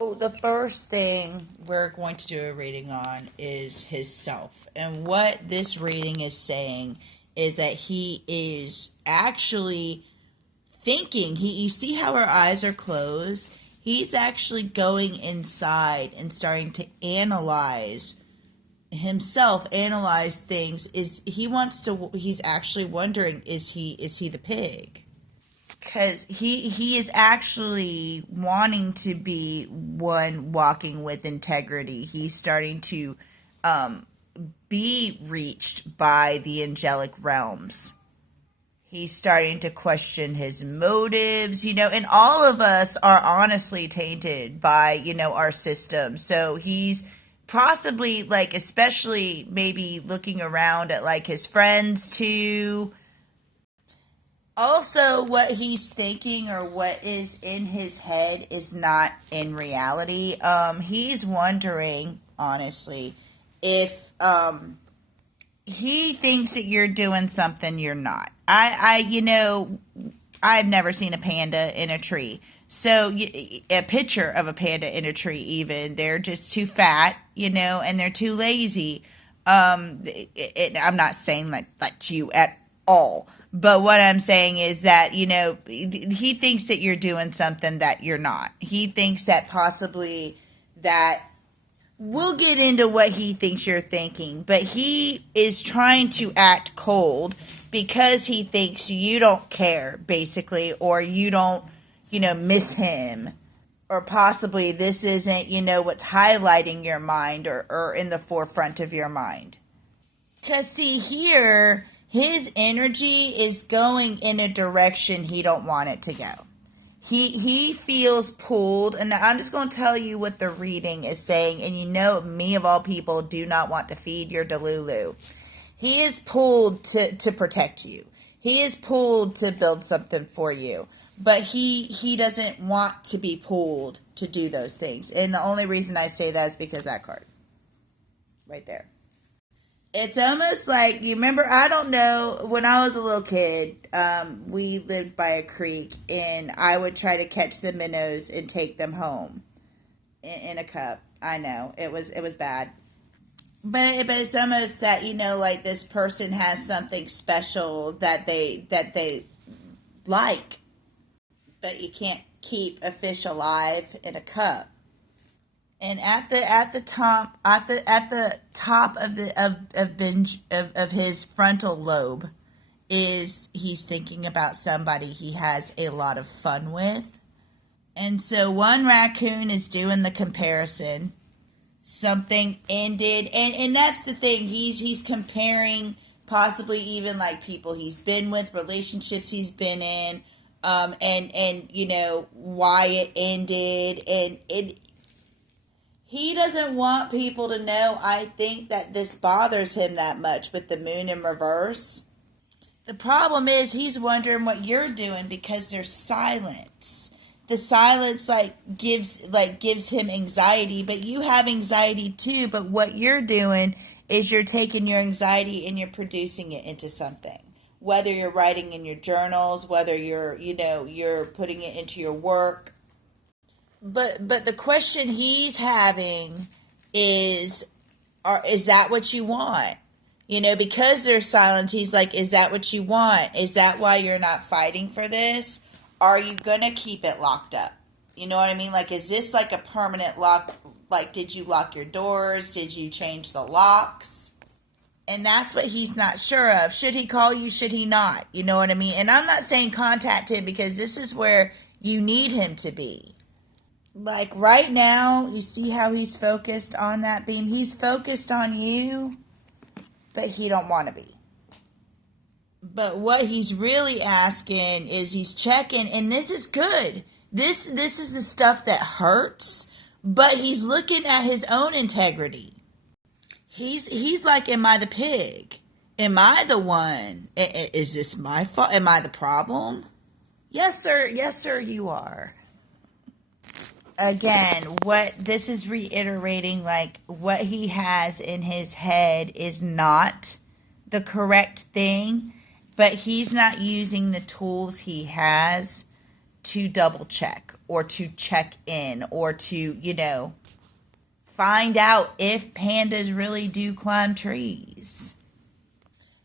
So the first thing we're going to do a rating on is his self. And what this rating is saying is that he is actually thinking. You see how her eyes are closed? He's actually going inside and starting to analyze himself, analyze things. He's actually wondering, is he the pig? Because he is actually wanting to be one walking with integrity. He's starting to be reached by the angelic realms. He's starting to question his motives, and all of us are honestly tainted by, our system. So he's possibly, like, especially maybe looking around at, like, his friends too. Also, what he's thinking or what is in his head is not in reality. He's wondering, honestly, if he thinks that you're doing something you're not. I've never seen a panda in a tree. So a picture of a panda in a tree, even, they're just too fat, and they're too lazy. I'm not saying that to you at all. But what I'm saying is that, he thinks that you're doing something that you're not. He thinks that possibly that we'll get into what he thinks you're thinking, but he is trying to act cold because he thinks you don't care, basically, or you don't, miss him, or possibly this isn't, what's highlighting your mind or in the forefront of your mind. Because, see, here, his energy is going in a direction he don't want it to go. He feels pulled, and I'm just going to tell you what the reading is saying, and me of all people do not want to feed your Delulu. He is pulled to protect you. He is pulled to build something for you, but he doesn't want to be pulled to do those things. And the only reason I say that is because that card right there. It's almost like, you remember, I don't know, when I was a little kid, we lived by a creek, and I would try to catch the minnows and take them home in a cup. I know, it was bad. But it's almost that, like, this person has something special that they like, but you can't keep a fish alive in a cup. And at the top of his frontal lobe is, he's thinking about somebody he has a lot of fun with. And so one raccoon is doing the comparison. Something ended, and that's the thing. He's comparing possibly even like people he's been with, relationships he's been in, and why it ended, and it. He doesn't want people to know, I think, that this bothers him that much with the moon in reverse. The problem is he's wondering what you're doing because there's silence. The silence gives him anxiety, but you have anxiety too, but what you're doing is you're taking your anxiety and you're producing it into something. Whether you're writing in your journals, whether you're putting it into your work. But the question he's having is that what you want? Because there's silence, he's like, is that what you want? Is that why you're not fighting for this? Are you going to keep it locked up? You know what I mean? Like, is this like a permanent lock? Like, did you lock your doors? Did you change the locks? And that's what he's not sure of. Should he call you? Should he not? You know what I mean? And I'm not saying contact him, because this is where you need him to be. Like right now, you see how he's focused on that beam? He's focused on you, but he don't want to be. But what he's really asking is, he's checking, and this is good. This is the stuff that hurts, but he's looking at his own integrity. He's like, am I the pig? Am I the one? Is this my fault? Am I the problem? Yes, sir. Yes, sir, you are. Again, what this is reiterating, like, what he has in his head is not the correct thing, but he's not using the tools he has to double check or to check in or to, find out if pandas really do climb trees.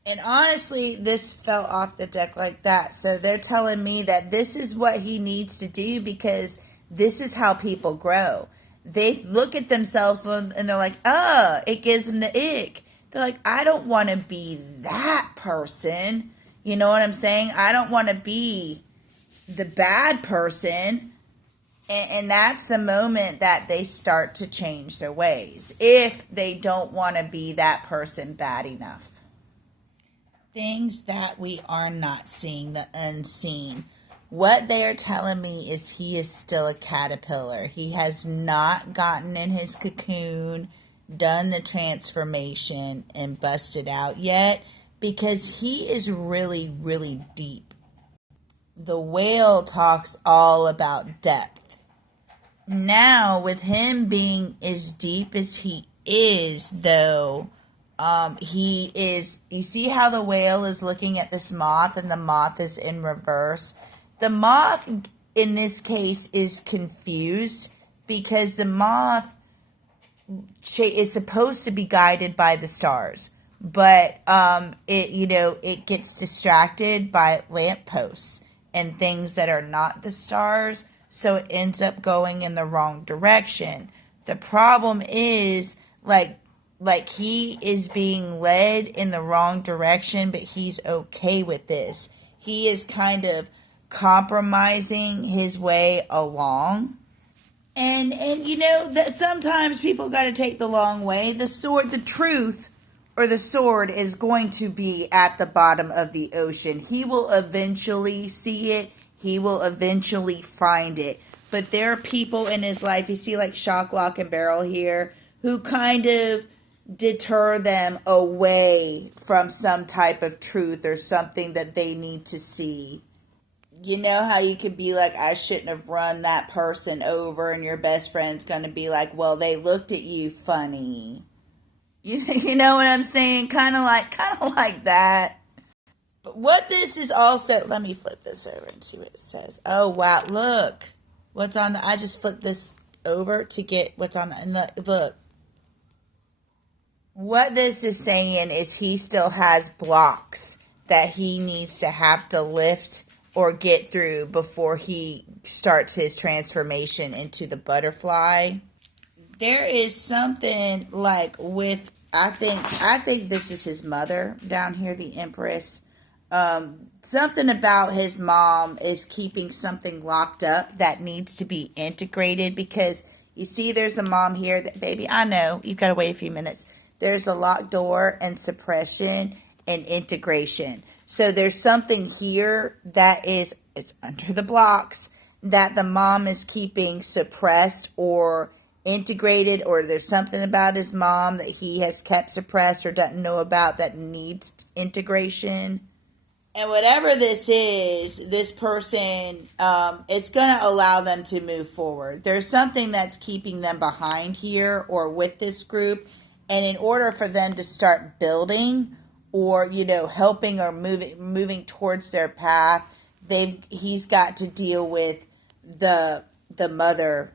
And honestly, this fell off the deck like that. So they're telling me that this is what he needs to do because this is how people grow. They look at themselves and they're like, it gives them the ick. They're like, I don't want to be that person. You know what I'm saying? I don't want to be the bad person. And that's the moment that they start to change their ways. If they don't want to be that person bad enough. Things that we are not seeing, the unseen. What they are telling me is he is still a caterpillar. He has not gotten in his cocoon, done the transformation, and busted out yet because he is really, really deep. The whale talks all about depth. Now, with him being as deep as he is, though, he is, you see how the whale is looking at this moth and the moth is in reverse? The moth, in this case, is confused because the moth is supposed to be guided by the stars, but it gets distracted by lampposts and things that are not the stars, so it ends up going in the wrong direction. The problem is, like he is being led in the wrong direction, but he's okay with this. He is kind of compromising his way along. And that sometimes people got to take the long way. The truth or the sword is going to be at the bottom of the ocean. He will eventually see it. He will eventually find it. But there are people in his life, you see like Shock, Lock, and Barrel here, who kind of deter them away from some type of truth or something that they need to see. You know how you could be like, I shouldn't have run that person over, and your best friend's going to be like, well, they looked at you funny. You know what I'm saying? Kind of like that. But what this is also, let me flip this over and see what it says. Oh, wow. Look. What's on I just flipped this over to get what's on look. What this is saying is he still has blocks that he needs to have to lift or get through before he starts his transformation into the butterfly. There is something like with, I think this is his mother down here, the Empress. Something about his mom is keeping something locked up that needs to be integrated because you see there's a mom here that, baby, I know, you've got to wait a few minutes. There's a locked door and suppression and integration. So there's something here that is, it's under the blocks that the mom is keeping suppressed or integrated, or there's something about his mom that he has kept suppressed or doesn't know about that needs integration. And whatever this is, this person, it's going to allow them to move forward. There's something that's keeping them behind here or with this group. And in order for them to start building or, helping or moving towards their path, he's got to deal with the mother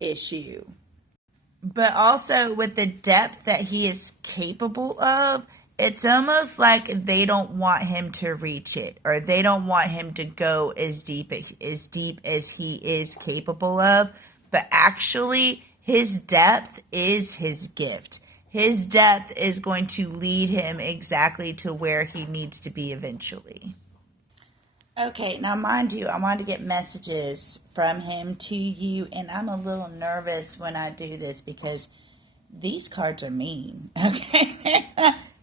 issue. But also with the depth that he is capable of, it's almost like they don't want him to reach it, or they don't want him to go as deep as he is capable of. But actually, his depth is his gift. His depth is going to lead him exactly to where he needs to be eventually. Okay, now mind you, I want to get messages from him to you, and I'm a little nervous when I do this because these cards are mean, okay?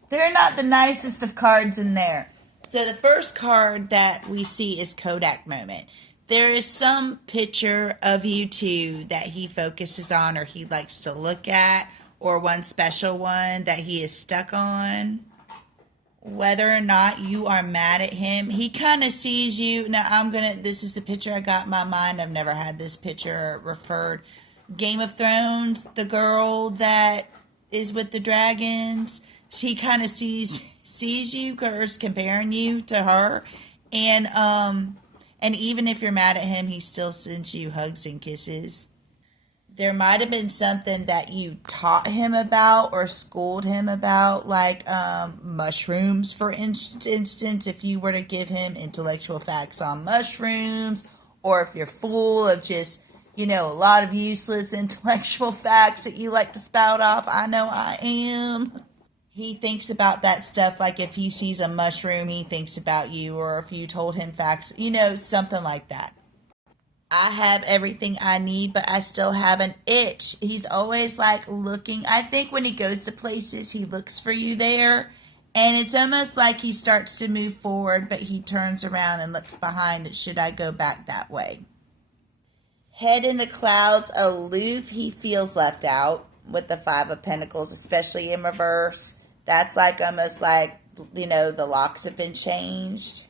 They're not the nicest of cards in there. So the first card that we see is Kodak Moment. There is some picture of you two that he focuses on or he likes to look at, or one special one that he is stuck on. Whether or not you are mad at him, he kind of sees you. Now, this is the picture I got in my mind. I've never had this picture referred. Game of Thrones, the girl that is with the dragons, she kind of sees you, or is comparing you to her. And And even if you're mad at him, he still sends you hugs and kisses. There might have been something that you taught him about or schooled him about, like mushrooms, for instance. If you were to give him intellectual facts on mushrooms, or if you're full of just, a lot of useless intellectual facts that you like to spout off. I know I am. He thinks about that stuff, like if he sees a mushroom, he thinks about you, or if you told him facts, something like that. I have everything I need, but I still have an itch. He's always like looking. I think when he goes to places, he looks for you there. And it's almost like he starts to move forward, but he turns around and looks behind. Should I go back that way? Head in the clouds, aloof. He feels left out with the Five of Pentacles, especially in reverse. That's like almost like, the locks have been changed.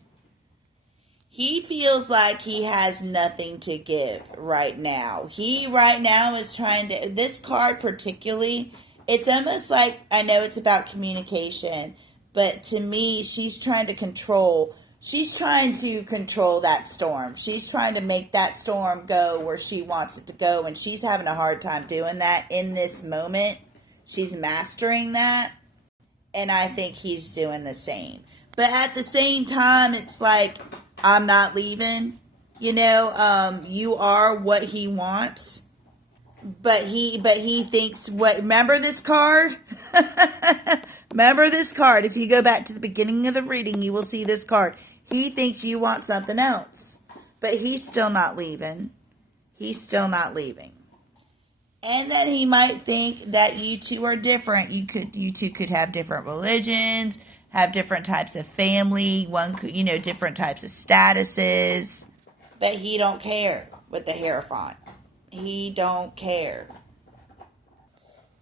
He feels like he has nothing to give right now. He right now is trying to, this card particularly, it's almost like, I know it's about communication, but to me, she's trying to control that storm. She's trying to make that storm go where she wants it to go, and she's having a hard time doing that in this moment. She's mastering that, and I think he's doing the same. But at the same time, it's like, I'm not leaving, you are what he wants, but he thinks remember this card? Remember this card. If you go back to the beginning of the reading, you will see this card. He thinks you want something else, but he's still not leaving. He's still not leaving. And that he might think that you two are different. You two could have different religions, have different types of family, different types of statuses. But he don't care with the Hierophant. He don't care.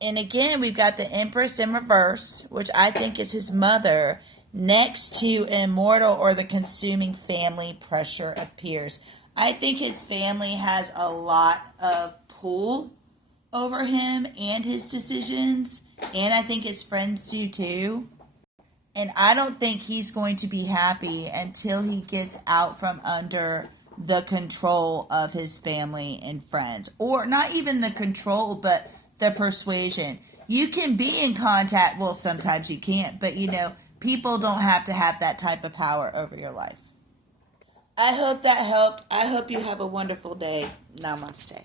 And again, we've got the Empress in reverse, which I think is his mother, next to Immortal, or the consuming family pressure appears. I think his family has a lot of pull over him and his decisions, and I think his friends do too. And I don't think he's going to be happy until he gets out from under the control of his family and friends. Or not even the control, but the persuasion. You can be in contact. Well, sometimes you can't. But, people don't have to have that type of power over your life. I hope that helped. I hope you have a wonderful day. Namaste.